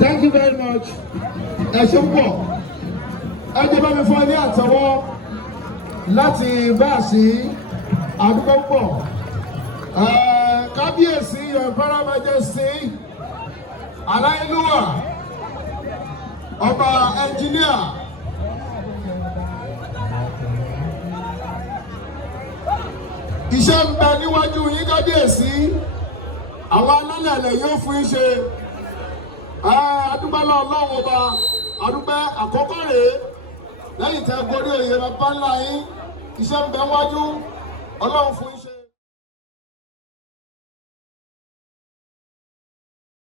Thank you very much. Ẹ ṣé púpọ̀. Ẹ jẹ́ bá mi fún ẹ ní àtẹ́wọ́ láti báàsì àdúgbò pọ̀. Kábíyèsí Your Imperial Majesty Aláyélúwà Ọba Ẹnjíníà. Iṣẹ́ ń bẹ níwájú yín kábíyèsí. Àwọn alálẹ̀ yóò fún yín ṣe. Adúpẹ́ lọ́wọ́ Ọlọ́run ọba, adúpẹ́ àkọ́kọ́ rèé lẹ́yìn tẹ́ gorí oyè bàbá ńlá yín, iṣẹ́ ń bẹ wájú, Ọlọ́run fún iṣẹ́.